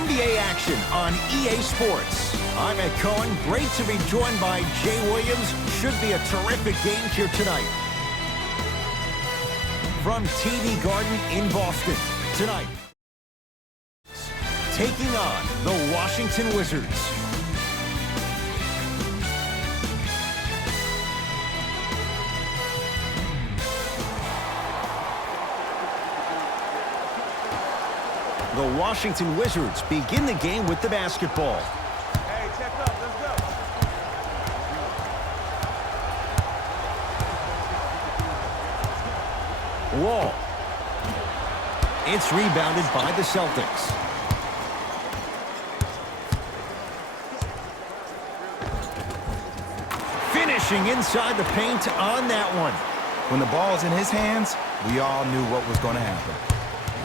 NBA action on EA Sports. I'm Ed Cohen. Great to be joined by Jay Williams. Should be a terrific game here tonight. From TD Garden in Boston, tonight, taking on the Washington Wizards. The Washington Wizards begin the game with the basketball. Hey, check up. Let's go. Wall. It's rebounded by the Celtics. Finishing inside the paint on that one. When the ball's in his hands, we all knew what was going to happen.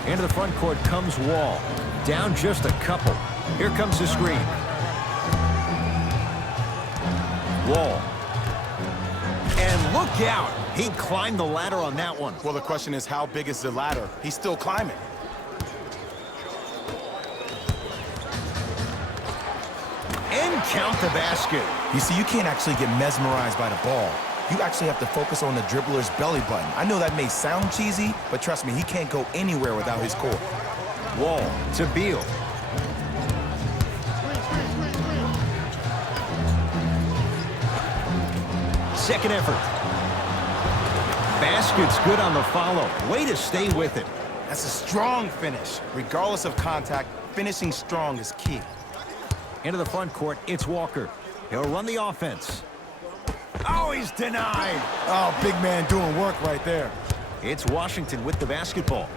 Into the front court comes Wall. Down just a couple. Here comes the screen. Wall. And look out. He climbed the ladder on that one. Well, the question is, how big is the ladder? He's still climbing. And count the basket. You see, you can't actually get mesmerized by the ball. You actually have to focus on the dribbler's belly button. I know that may sound cheesy, but trust me, he can't go anywhere without his core. Wall to Beal. Second effort. Basket's good on the follow. Way to stay with it. That's a strong finish. Regardless of contact, finishing strong is key. Into the front court, it's Walker. He'll run the offense. Oh, he's denied. Oh, big man doing work right there. It's Washington with the basketball.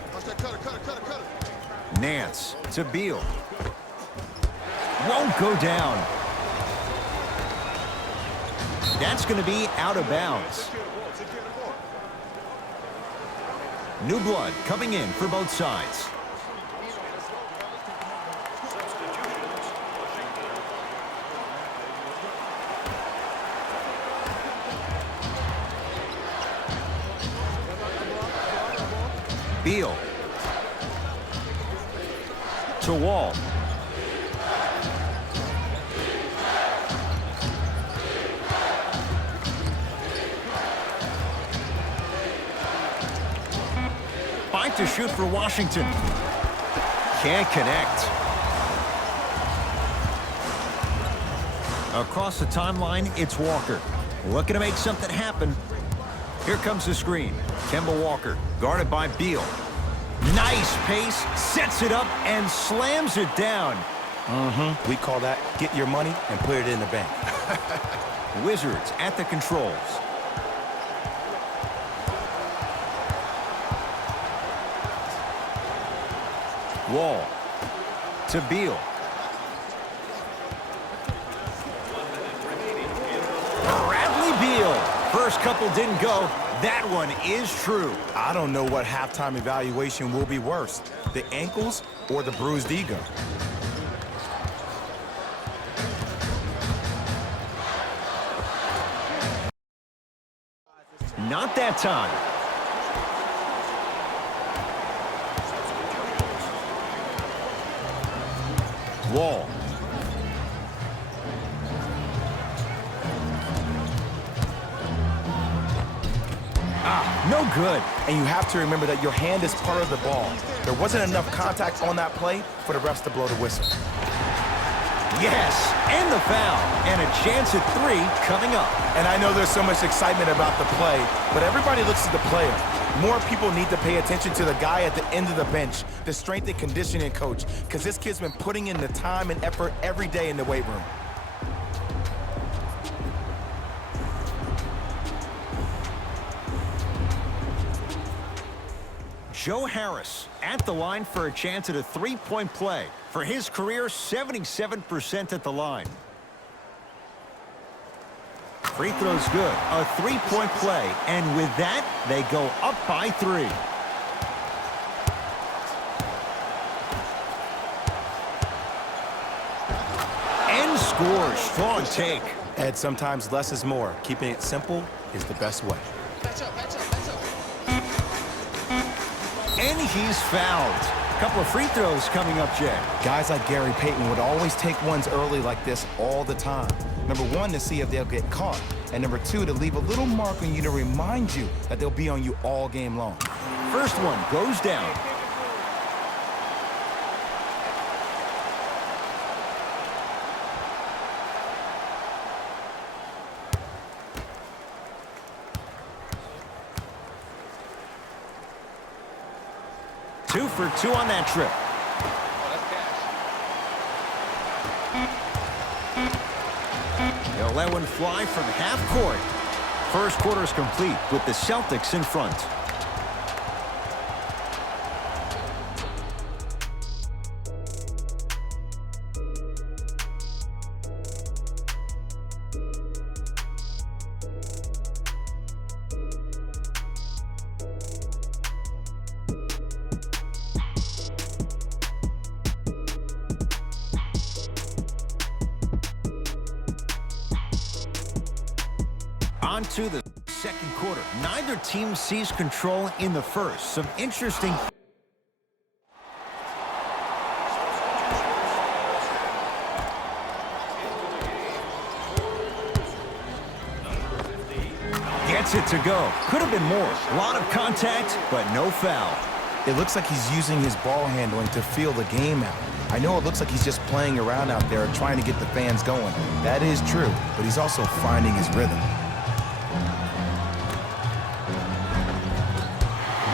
Nance to Beal. Won't go down. That's going to be out of bounds. New blood coming in for both sides. Beal to Wall. Fight to shoot for Washington. Can't connect. Across the timeline, it's Walker. Looking to make something happen. Here comes the screen. Kemba Walker, guarded by Beal. Nice pace, sets it up, and slams it down. We call that get your money and put it in the bank. Wizards at the controls. Wall to Beal. Bradley Beal. First couple didn't go. That one is true. I don't know what halftime evaluation will be worse, the ankles or the bruised ego. Not that time. Wall. No good. And you have to remember that your hand is part of the ball. There wasn't enough contact on that play for the refs to blow the whistle. Yes, and the foul. And a chance at three coming up. And I know there's so much excitement about the play, but everybody looks at the player. More people need to pay attention to the guy at the end of the bench, the strength and conditioning coach, because this kid's been putting in the time and effort every day in the weight room. Joe Harris at the line for a chance at a three-point play. For his career, 77% at the line. Free throw's good. A three-point play. And with that, they go up by 3. And scores. Strong take. Ed, sometimes less is more. Keeping it simple is the best way. And he's fouled. Couple of free throws coming up, Jay. Guys like Gary Payton would always take ones early like this all the time. Number one, to see if they'll get caught. And number two, to leave a little mark on you to remind you that they'll be on you all game long. First one goes down. Two for two on that trip. They'll let one fly from half court. First quarter is complete with the Celtics in front. On to the second quarter. Neither team sees control in the first. Some interesting. Gets it to go. Could have been more. A lot of contact, but no foul. It looks like he's using his ball handling to feel the game out. I know it looks like he's just playing around out there trying to get the fans going. That is true, but he's also finding his rhythm.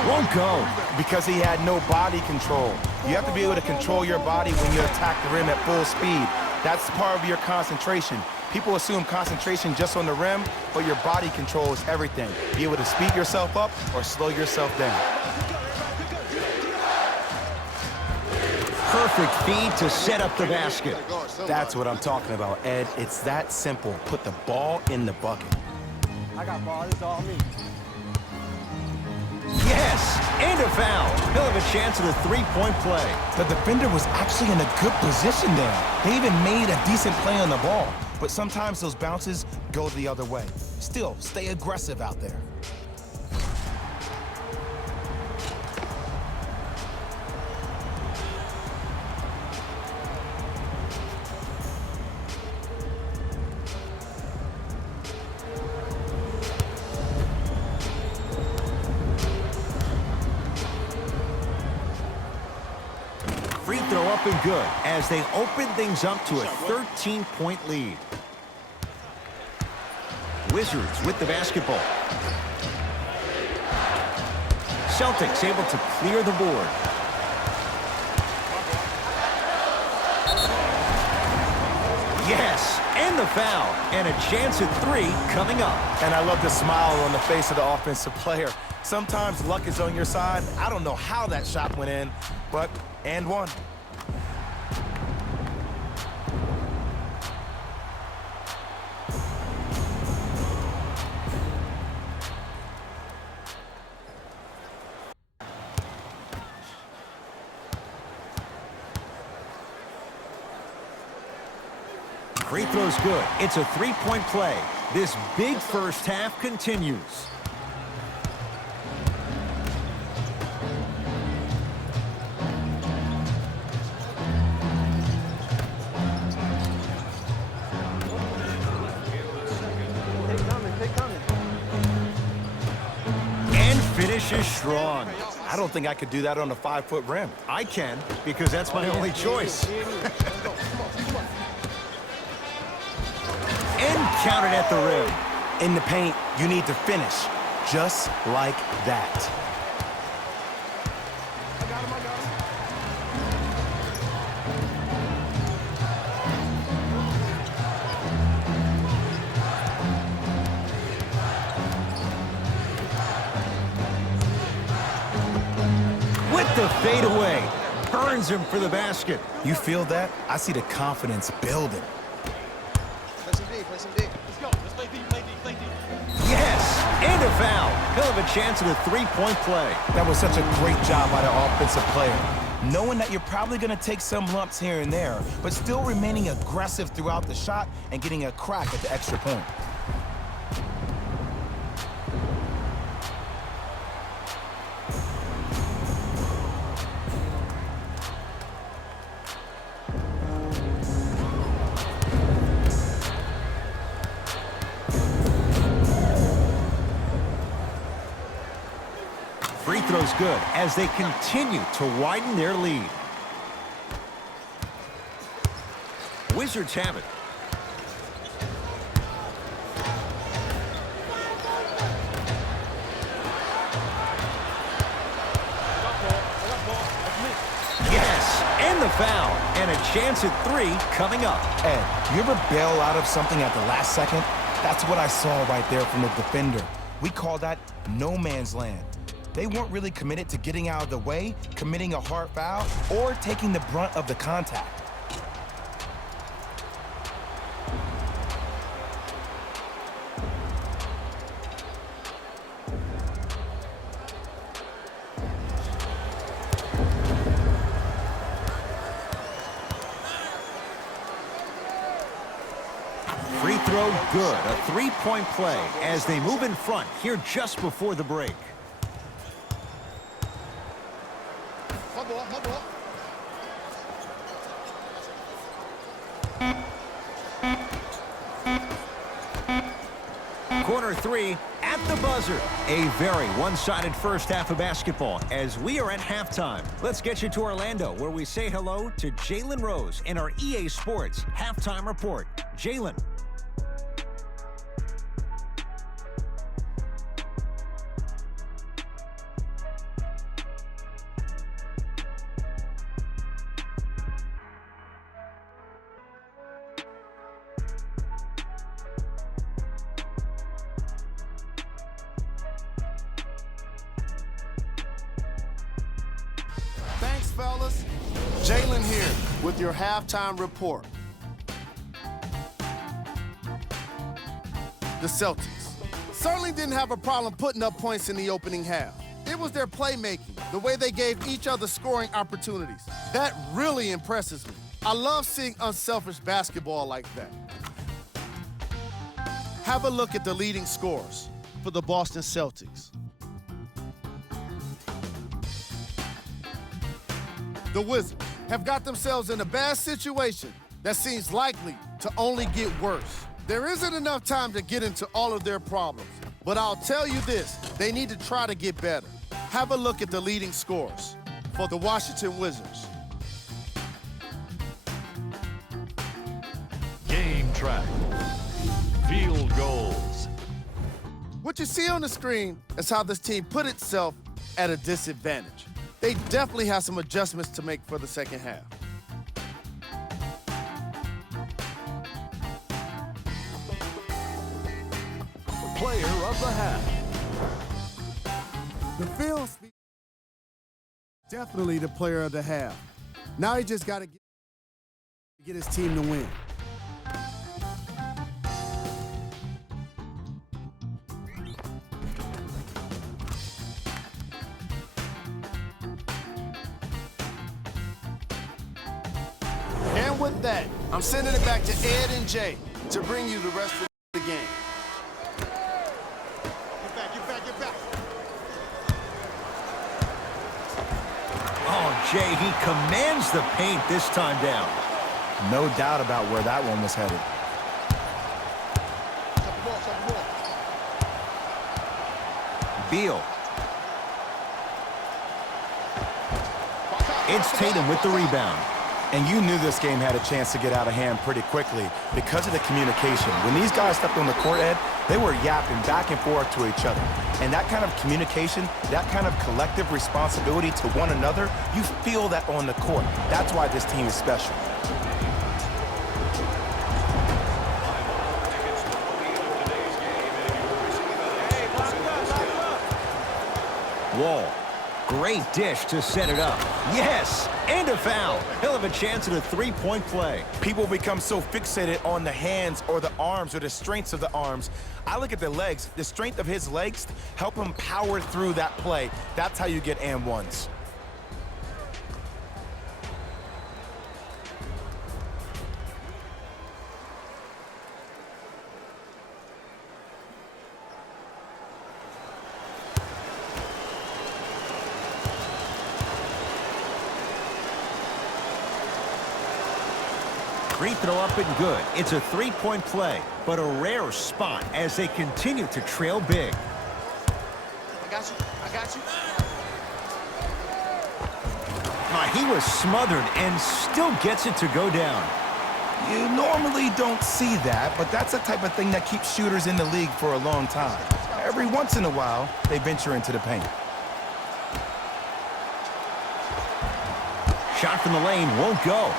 Won't go. Because he had no body control. You have to be able to control your body when you attack the rim at full speed. That's part of your concentration. People assume concentration just on the rim, but your body control is everything. Be able to speed yourself up or slow yourself down. Perfect feed to set up the basket. That's what I'm talking about, Ed. It's that simple. Put the ball in the bucket. I got ball. This is all me. Yes, and a foul. He'll have a chance at a three-point play. The defender was actually in a good position there. They even made a decent play on the ball. But sometimes those bounces go the other way. Still, stay aggressive out there. Free throw up and good as they open things up to a 13-point lead. Wizards with the basketball. Celtics able to clear the board. Yes, and the foul. And a chance at three coming up. And I love the smile on the face of the offensive player. Sometimes luck is on your side. I don't know how that shot went in, but and one. Free throw's good. It's a three-point play. This big first half continues. And finishes strong. I don't think I could do that on a 5-foot rim. I can, because that's my only choice. And counted at the rim. In the paint, you need to finish just like that. With the fadeaway. Burns him for the basket. You feel that? I see the confidence building. Yes, and a foul. He'll have a chance at a three-point play. That was such a great job by the offensive player. Knowing that you're probably going to take some lumps here and there, but still remaining aggressive throughout the shot and getting a crack at the extra point. throw's good as they continue to widen their lead. Wizards have it. Yes, and the foul, and a chance at 3 coming up. Ed, you ever bail out of something at the last second? That's what I saw right there from the defender. We call that no man's land. They weren't really committed to getting out of the way, committing a hard foul, or taking the brunt of the contact. Free throw good. A 3-point play as they move in front here just before the break. Corner 3 at the buzzer. A very one-sided first half of basketball as we are at halftime. Let's get you to Orlando where we say hello to Jalen Rose in our EA Sports Halftime Report. Jalen. Thanks, fellas. Jalen here with your halftime report. The Celtics certainly didn't have a problem putting up points in the opening half. It was their playmaking, the way they gave each other scoring opportunities. That really impresses me. I love seeing unselfish basketball like that. Have a look at the leading scorers for the Boston Celtics. The Wizards have got themselves in a bad situation that seems likely to only get worse. There isn't enough time to get into all of their problems, but I'll tell you this, they need to try to get better. Have a look at the leading scorers for the Washington Wizards. Game track. Field goals. What you see on the screen is how this team put itself at a disadvantage. They definitely have some adjustments to make for the second half. Player of the half. The film definitely the player of the half. Now he just got to get his team to win. And with that, I'm sending it back to Ed and Jay to bring you the rest of the game. Get back. Oh, Jay, he commands the paint this time down. No doubt about where that one was headed. Beal. It's Tatum with the rebound. And you knew this game had a chance to get out of hand pretty quickly because of the communication. When these guys stepped on the court, Ed, they were yapping back and forth to each other. And that kind of communication, that kind of collective responsibility to one another, you feel that on the court. That's why this team is special. Wall. Great dish to set it up. Yes, and a foul. He'll have a chance at a 3-point play. People become so fixated on the hands or the arms or the strengths of the arms. I look at the legs. The strength of his legs help him power through that play. That's how you get and ones. Free throw up and good. It's a 3-point play, but a rare spot as they continue to trail big. I got you. He was smothered and still gets it to go down. You normally don't see that, but that's the type of thing that keeps shooters in the league for a long time. Every once in a while, they venture into the paint. Shot from the lane won't go.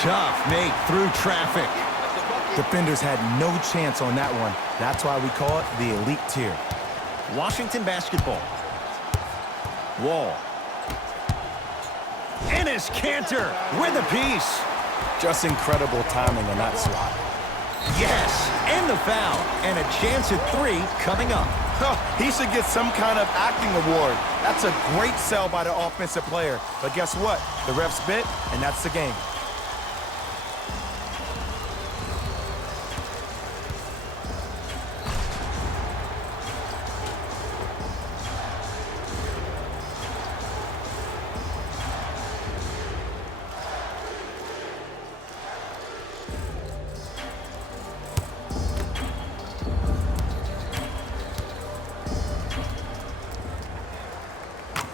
Tough make through traffic. Defenders had no chance on that one. That's why we call it the elite tier. Washington basketball. Wall. Enes Kanter with a piece. Just incredible timing on that swat. Yes, and the foul. And a chance at 3 coming up. He should get some kind of acting award. That's a great sell by the offensive player. But guess what? The refs bit, and that's the game.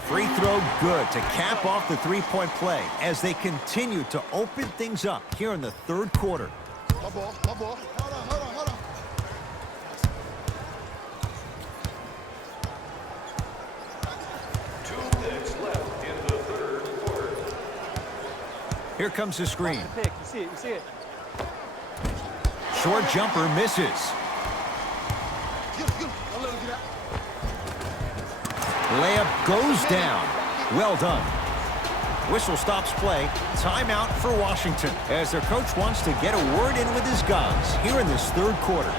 Free throw good to cap off the three-point play as they continue to open things up here in the third quarter. My ball, my ball. Hold on. Here comes the screen. Pick, you see it. Short jumper misses. Don't let him get out. Layup goes down. Well done. Whistle stops play. Timeout for Washington as their coach wants to get a word in with his guys here in this third quarter.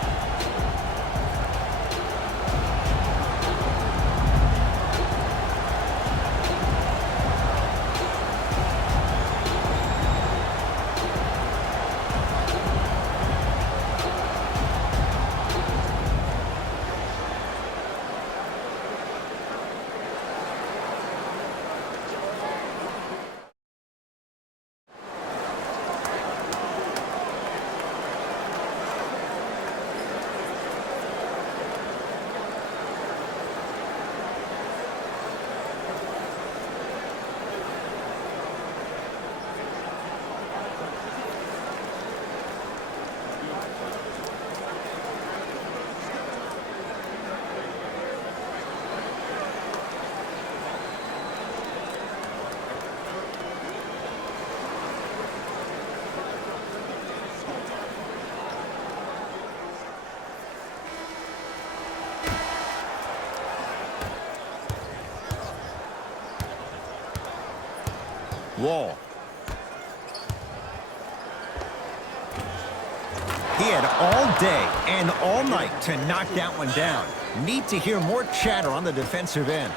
Wall. He had all day and all night to knock that one down. Need to hear more chatter on the defensive end.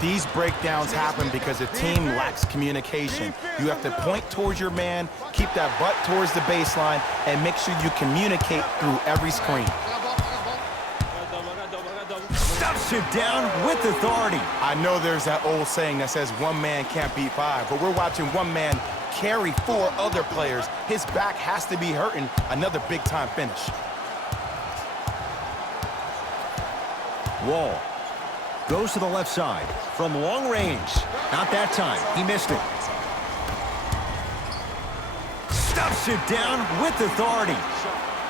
These breakdowns happen because the team lacks communication. You have to point towards your man, keep that butt towards the baseline, and make sure you communicate through every screen. Stuffs it down with authority. I know there's that old saying that says one man can't beat 5, but we're watching one man carry 4 other players. His back has to be hurting. Another big-time finish. Wall goes to the left side from long range. Not that time. He missed it. Stuffs it down with authority.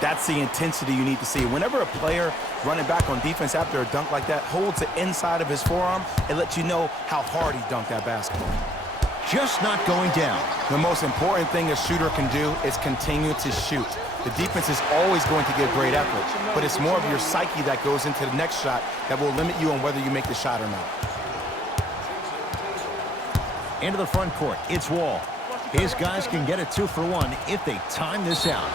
That's the intensity you need to see. Whenever a player running back on defense after a dunk like that holds the inside of his forearm, it lets you know how hard he dunked that basketball. Just not going down. The most important thing a shooter can do is continue to shoot. The defense is always going to give great effort, but it's more of your psyche that goes into the next shot that will limit you on whether you make the shot or not. Into the front court, it's Wall. His guys can get a 2-for-1 if they time this out.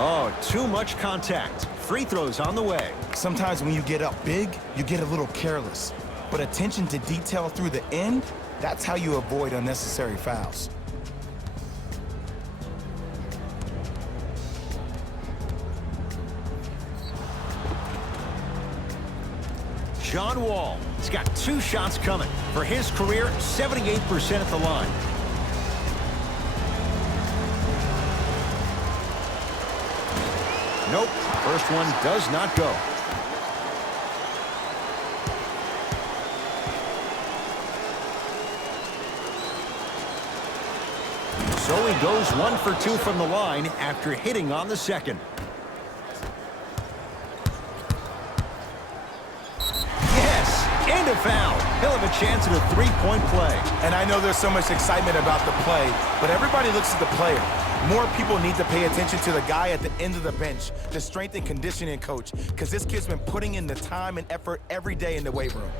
Oh, too much contact. Free throws on the way. Sometimes when you get up big, you get a little careless. But attention to detail through the end, that's how you avoid unnecessary fouls. John Wall has got 2 shots coming. For his career, 78% at the line. Nope, first one does not go. So he goes 1 for 2 from the line after hitting on the second. Yes, and a foul. He'll have a chance at a three-point play. And I know there's so much excitement about the play, but everybody looks at the player. More people need to pay attention to the guy at the end of the bench, the strength and conditioning coach, because this kid's been putting in the time and effort every day in the weight room.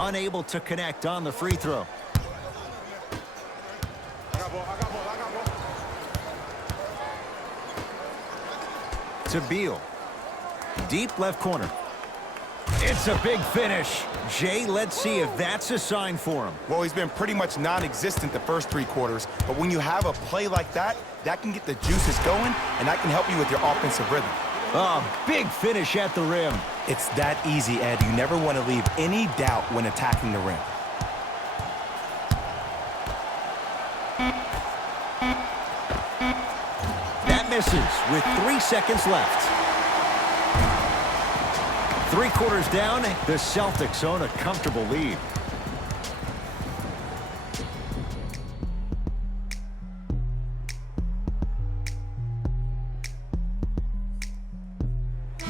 Unable to connect on the free throw. To Beal. Deep left corner. It's a big finish. Jay, let's see if that's a sign for him. Well, he's been pretty much non-existent the first 3 quarters, but when you have a play like that, that can get the juices going, and that can help you with your offensive rhythm. A big finish at the rim. It's that easy, Ed. You never want to leave any doubt when attacking the rim. That misses with 3 seconds left. 3 quarters down, the Celtics own a comfortable lead.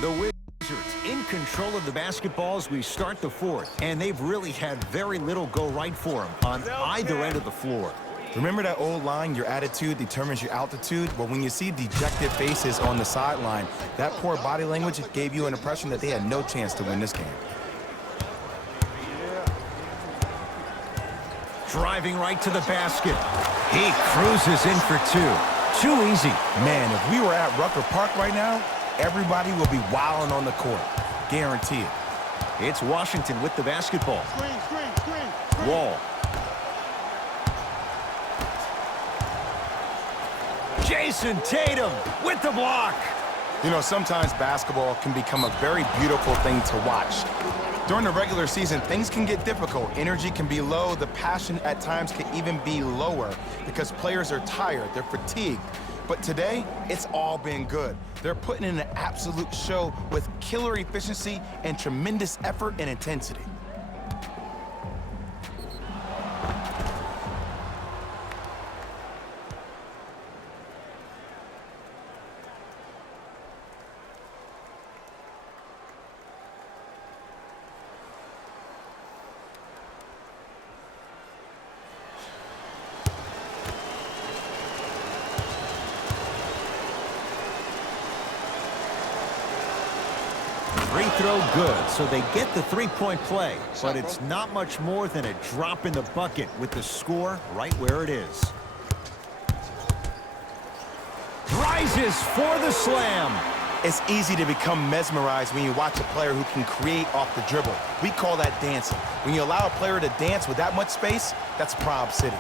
The Wizards in control of the basketball as we start the fourth, and they've really had very little go right for them on either end of the floor. Remember that old line, your attitude determines your altitude? Well, when you see dejected faces on the sideline, that poor body language gave you an impression that they had no chance to win this game. Driving right to the basket. He cruises in for 2. Too easy. Man, if we were at Rucker Park right now, everybody will be wilding on the court. Guaranteed. It's Washington with the basketball. Wall. Jason Tatum with the block. You know, sometimes basketball can become a very beautiful thing to watch. During the regular season, things can get difficult. Energy can be low. The passion at times can even be lower because players are tired. They're fatigued. But today, it's all been good. They're putting in an absolute show with killer efficiency and tremendous effort and intensity. Free throw good, so they get the three-point play, but it's not much more than a drop in the bucket with the score right where it is. Rises for the slam. It's easy to become mesmerized when you watch a player who can create off the dribble. We call that dancing. When you allow a player to dance with that much space, that's Prob City.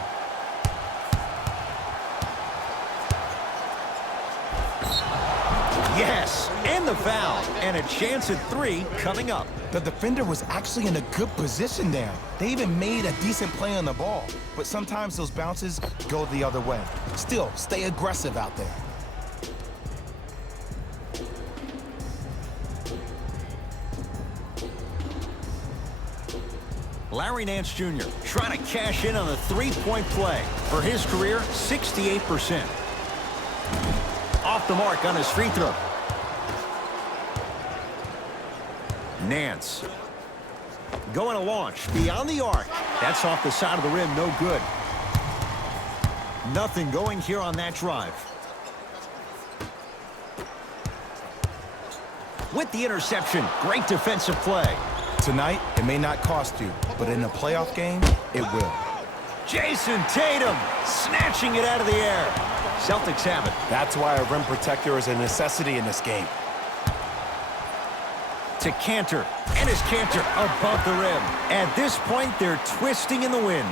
Yes, and the foul, and a chance at 3 coming up. The defender was actually in a good position there. They even made a decent play on the ball, but sometimes those bounces go the other way. Still, stay aggressive out there. Larry Nance Jr. trying to cash in on the three-point play. For his career, 68%. Off the mark on his free throw. Nance. Going to launch beyond the arc. That's off the side of the rim, no good. Nothing going here on that drive. With the interception, great defensive play. Tonight, it may not cost you, but in a playoff game, it will. Jason Tatum snatching it out of the air. Celtics have it. That's why a rim protector is a necessity in this game. To Cantor, and his Cantor above the rim. At this point, they're twisting in the wind.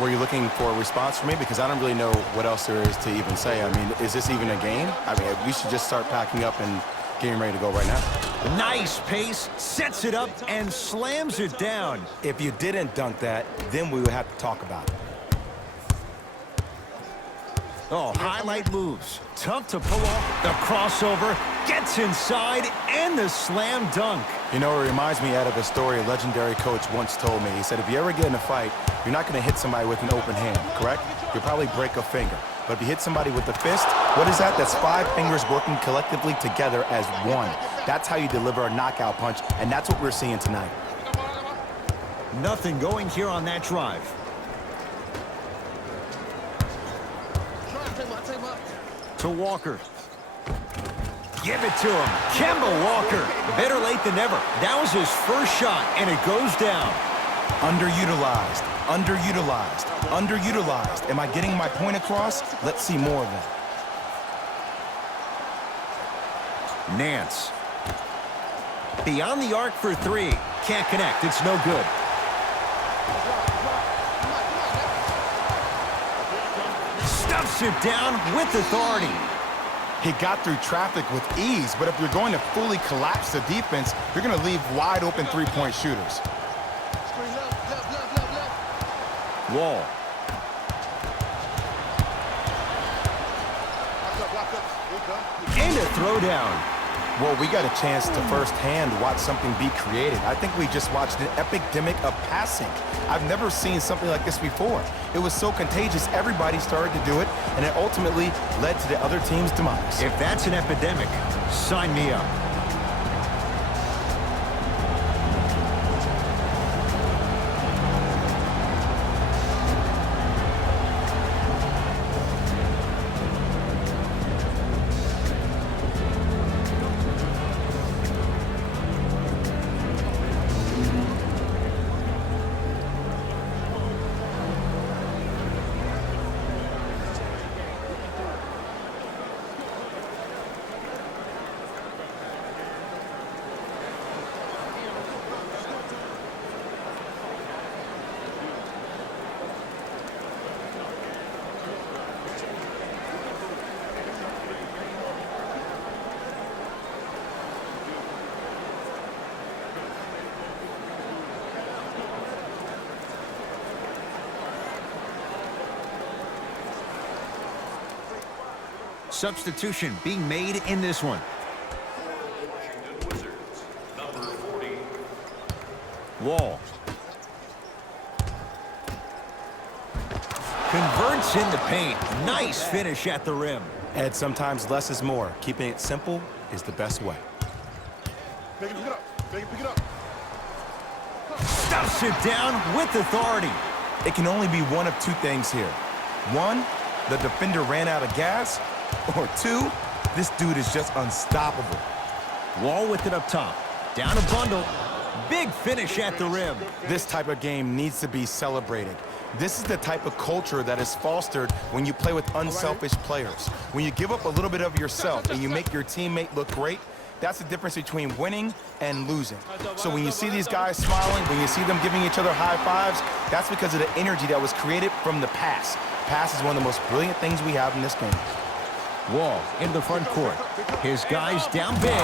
Were you looking for a response from me? Because I don't really know what else there is to even say. I mean, is this even a game? I mean, we should just start packing up and Getting ready to go right now. Nice pace, sets it up, and slams it down. If you didn't dunk that, then we would have to talk about it. Oh, highlight moves. Tough to pull off. The crossover, gets inside, and the slam dunk. You know, it reminds me, Ed, of a story a legendary coach once told me. He said, if you ever get in a fight, you're not going to hit somebody with an open hand, correct? You'll probably break a finger. But if you hit somebody with the fist, what is that? That's 5 fingers working collectively together as one. That's how you deliver a knockout punch, and that's what we're seeing tonight. Nothing going here on that drive. To Walker. Give it to him. Kemba Walker. Better late than never. That was his first shot, and it goes down. Underutilized, underutilized, underutilized. Am I getting my point across? Let's see more of that. Nance. Beyond the arc for 3. Can't connect. It's no good. Stuffs it down with authority. He got through traffic with ease, but if you're going to fully collapse the defense, you're going to leave wide open three-point shooters. Wall. And a throwdown. Well, we got a chance to firsthand watch something be created. I think we just watched an epidemic of passing. I've never seen something like this before. It was so contagious, everybody started to do it, and it ultimately led to the other team's demise. If that's an epidemic, sign me up. Substitution being made in this one. Wall. Converts in the paint. Nice finish at the rim. Ed, sometimes less is more. Keeping it simple is the best way. Pick it up. Pick it up. Stuffs it down with authority. It can only be one of two things here. One, the defender ran out of gas, or 2, this dude is just unstoppable. Wall with it up top. Down a bundle. Big finish at the rim. This type of game needs to be celebrated. This is the type of culture that is fostered when you play with unselfish players. When you give up a little bit of yourself and you make your teammate look great, that's the difference between winning and losing. So when you see these guys smiling, when you see them giving each other high fives, that's because of the energy that was created from the pass. Pass is one of the most brilliant things we have in this game. Wall in the front court. His guys down big.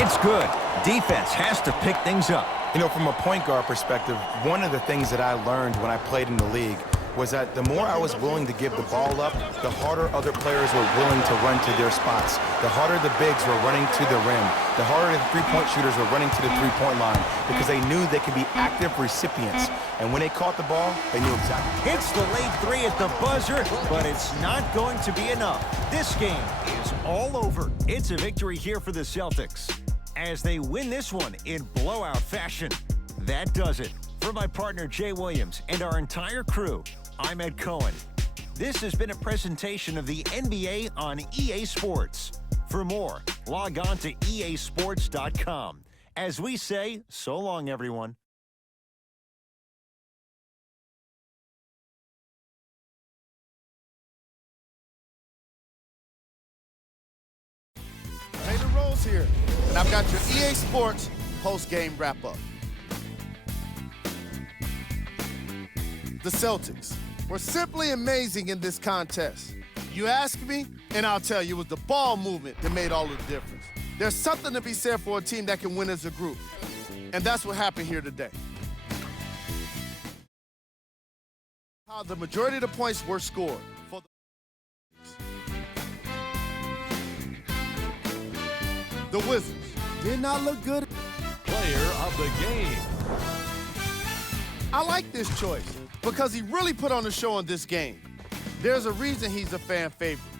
It's good. Defense has to pick things up. You know, from a point guard perspective, one of the things that I learned when I played in the league was that the more I was willing to give the ball up, the harder other players were willing to run to their spots. The harder the bigs were running to the rim. The harder the three-point shooters were running to the three-point line because they knew they could be active recipients. And when they caught the ball, they knew exactly. Hits the late 3 at the buzzer, but it's not going to be enough. This game is all over. It's a victory here for the Celtics as they win this one in blowout fashion. That does it. For my partner, Jay Williams, and our entire crew, I'm Ed Cohen. This has been a presentation of the NBA on EA Sports. For more, log on to easports.com. As we say, so long, everyone. Taylor Rose here, and I've got your EA Sports post-game wrap-up. The Celtics were simply amazing in this contest. You ask me, and I'll tell you, it was the ball movement that made all the difference. There's something to be said for a team that can win as a group. And that's what happened here today. How the majority of the points were scored. For the Wizards did not look good. Player of the game. I like this choice because he really put on a show in this game. There's a reason he's a fan favorite.